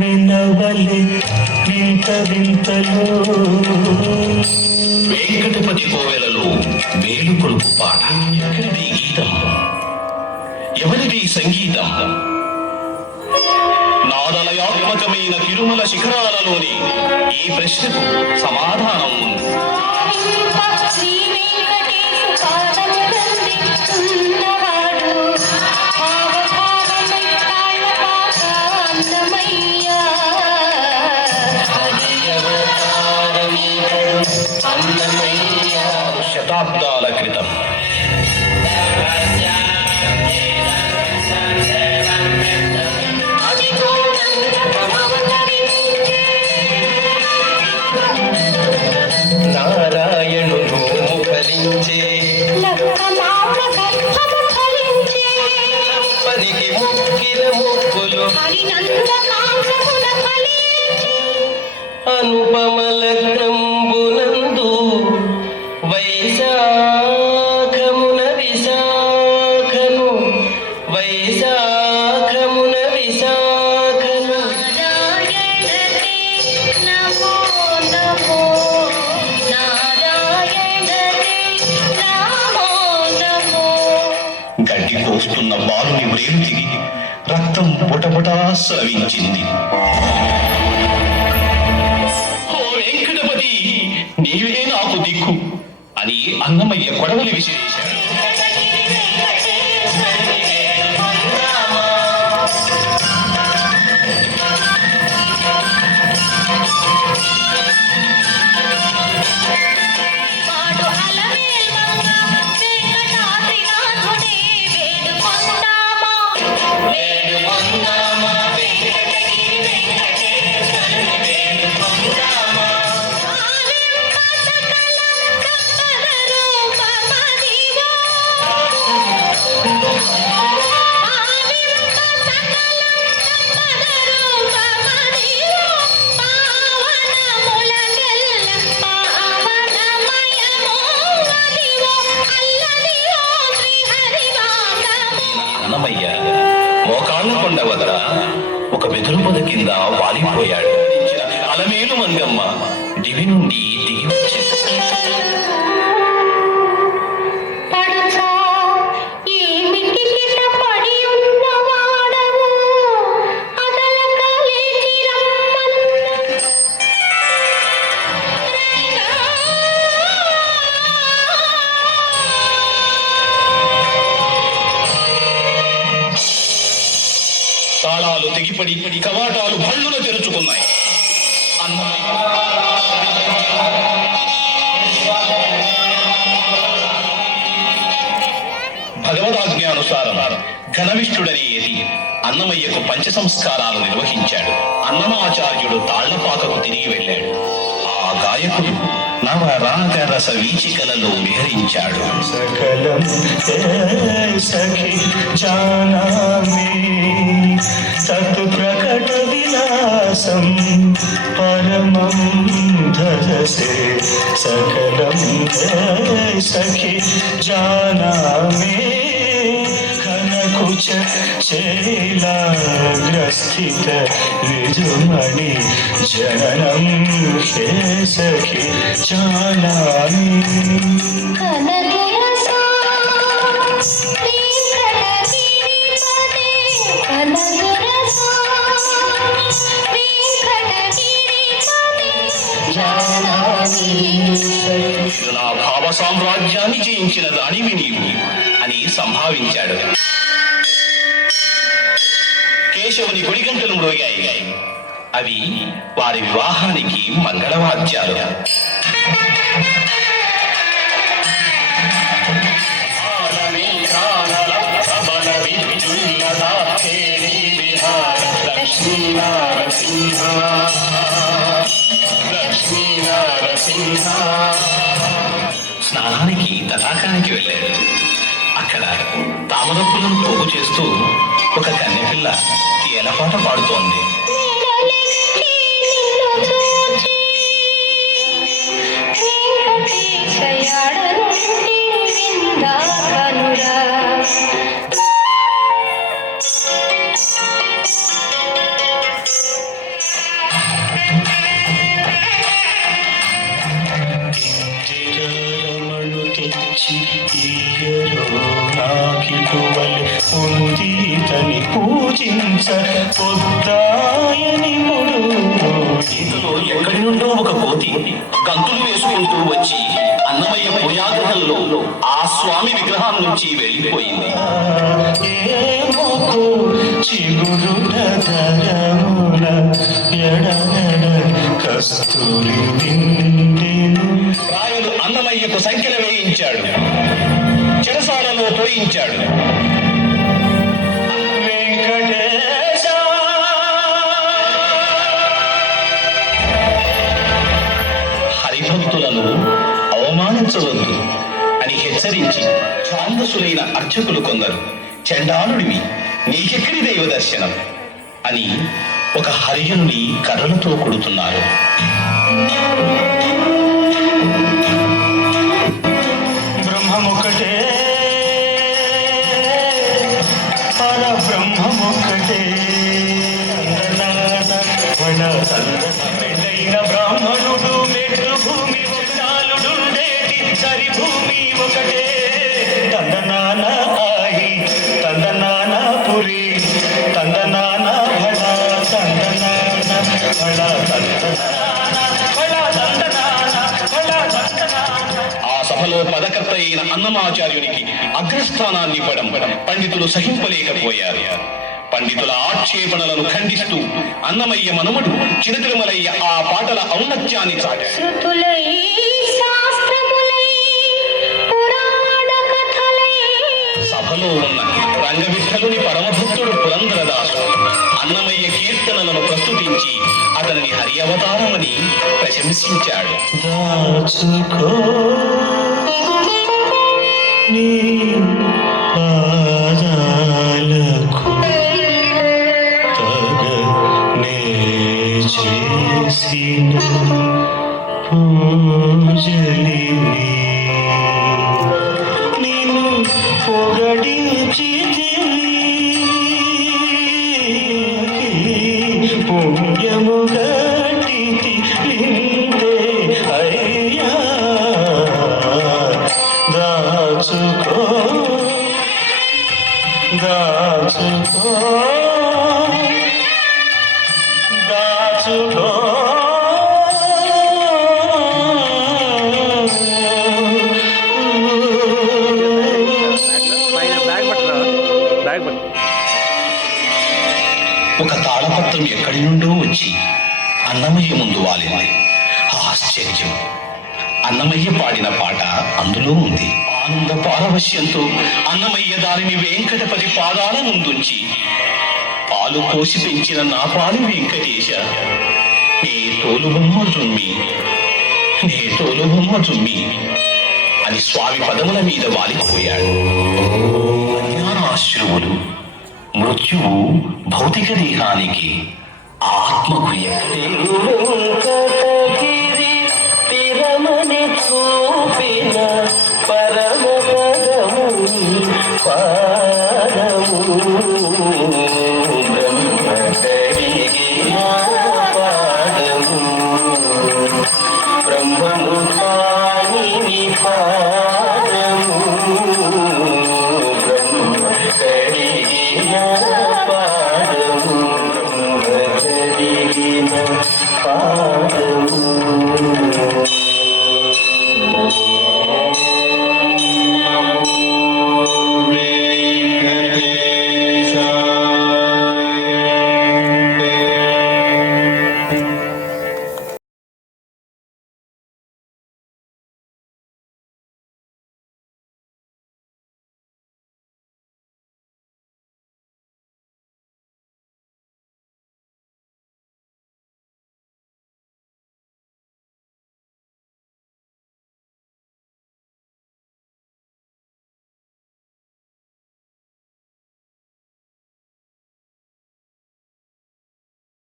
వినవలే వింత వింతలు. వెంకటపతి కోవెలలో వేలు కొడుకు పాట. ఎక్కడిది గీతం? ఎవరిది సంగీతం? నాదలయాత్మకమైన తిరుమల శిఖరాలలోని ఈ ప్రశ్నకు సమాధానం ఉంది. శతాబ్దాల క్రితం నారాయణుడు ముఖలించే పనికి ముక్కిన ముక్కులు అనుపమల గ్రంబునందు వైశాఖమున విశాఖను వైశాఖమున విశాఖను. గడ్డి కోస్తున్న బాలుని వ్రేలు తిరిగి రక్తం పుటపుటా స్రవించింది. ఓ వెంకటపతి, నీవే నాకు దిక్కు అని అన్నమయ్య కొడవలి విసిరేశాడు. అన్నమయ్య మోకాళ్ళ కొండ వదల ఒక వెదురు పొద కింద వాలిపోయాడు. అలమేలు మంగమ్మ దివి నుండి దిగి వచ్చింది. తాళాలు తెగిపడి కవాటాలు భళ్ళున తెరుచుకున్నాయి. భగవదాజ్ఞానుసారం ఘనవిష్ఠుడనే ఏది అన్నమయ్యకు పంచ సంస్కారాలు నిర్వహించాడు. అన్నమాచార్యుడు తాళ్లపాకకు తిరిగి వెళ్ళాడు. ఆ గాయకుడు నవరాగరస వీచికలలో విహరించాడు. సకలం సఖి జానామి తత్ ప్రకట విలాసం పరమం ధరసే. సకలం సఖి జానామి కనకుచ శైలాగ్రస్థిత విజుమణి జననం హే సఖి జానామి. నా భావ సామ్రాజ్యాన్ని జయించిన రాణివి నీవు అని సంభావించాడు. కేశవుని గుడిగంటలు మ్రోగాయి. అవి వారి వివాహానికి మంగళవాద్యాలు. స్నానానికి తటాకానికి వెళ్ళాడు. అక్కడ తామరపులను పోగు చేస్తూ ఒక కన్నెపిల్ల ఏలపాట పాడుతోంది. చించ పొద్దాయని ముడు ఇంతలో ఎక్కడి నుండో ఒక కోతి గంతులు వేసుకుంటూ వచ్చి అన్నమయ్య పూజాగృహంలో ఆ స్వామి విగ్రహం నుంచి వెళ్ళిపోయింది. ఏమోకు చిగురుట ధరమున ఎడనెడ కస్తూరి నిండెను. రాయలు అన్నమయ్యకు సంఖ్యలు వేయించాడు, చెరసాలలో పోయించాడు. వెంకటేశ హరిభక్తులను అవమానించవద్దు అని హెచ్చరించి ఛాందసులైన అర్చకులు కొందరు చండాలుడివి, నీకెక్కడి దైవ దర్శనం అని ఒక హరిజనుని కర్రలతో కొడుతున్నారు. బ్రహ్మమొక్కటే పరబ్రహ్మమొక్కటే మెండైన బ్రాహ్మణుడు మెట్టు భూమి విశాలుడుండేటి సరి భూమి ఒకటే తందనాన ఆయి తందనాన పురి తందనాన భళ తందనాన భళ తందనాన భళ తందనాన భళ తందనాన. ఆ సభలో పదకర్త అయిన అన్నమాచార్యునికి అగ్రస్థానాన్ని ఇవ్వడం పండితులు సహింపలేకపోయారు. పండితుల ఆక్షేపణలను ఖండిస్తూ అన్నమయ్య మనుమడు చినతిరుమలయ్య ఆ పాటల ఔన్నత్యాన్ని చాటాడు. శృతులై శాస్త్రములై పురాణ కథలై. సభలో ఉన్న రంగవిఠలుని పరమభక్తుడు పురంధరదాసు అన్నమయ్య కీర్తనలను ప్రస్తుతించి అతనిని హరి అవతారమని ప్రశంసించాడు. దాచుకో నీ పాదాలకు తగ నే చేసిన పూజలిని నిన్ను పొగడించి పుణ్యము గట్టితి ఇంతే అయ్యా దాచుకో దాచుకో దాచుకో ఒక తాళపత్రం ఎక్కడి నుండో వచ్చి అన్నమయ్య ముందు వాలింది. ఆశ్చర్యం! అన్నమయ్య పాడిన పాట అందులో ఉంది. ఆనంద పారవశ్యంతో అన్నమయ్య దానిని వెంకటపతి పాదాల ముందుంచి, పాలు పోసి పెంచిన నా పాలు వెంకటేశ, నే తోలుబొమ్మ జుమ్మి, నే తోలుబొమ్మ జుమ్మి అని స్వామి పదముల మీద వాలిపోయాడు. అజ్ఞానాశ్రువులు, మృత్యువు భౌతిక దేహానికి, ఆత్మకు ఎక్కడే వెంకటగిరి తిరమని చూపిన పరమ పదము పాదము